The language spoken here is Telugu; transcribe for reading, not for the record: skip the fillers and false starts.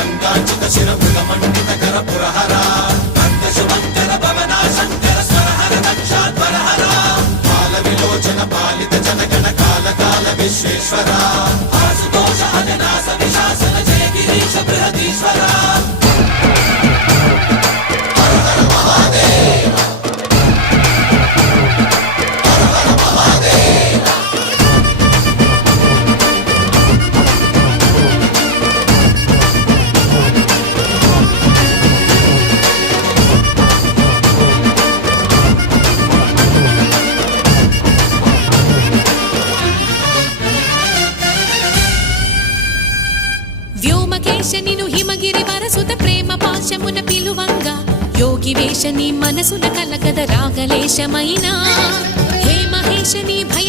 గంగాచిత శిర మృగమండిత కర పురహర భక్త శుభంకర భవనా శంకర స్వరహర దక్షాధ్వరహర బాల విలోచన పాలిత జనగణ కాల కాల విశ్వేశ్వర ఆశుతోష అజనాస విశాసన జయ గిరీశ బృహదీశ్వర వ్యోమకేశనిను హిమగిరి వరసుత ప్రేమ పాశమున పిలువంగా యోగి వేషని మనసున కలగద రాగలేశమైనా హే మహేశని భయ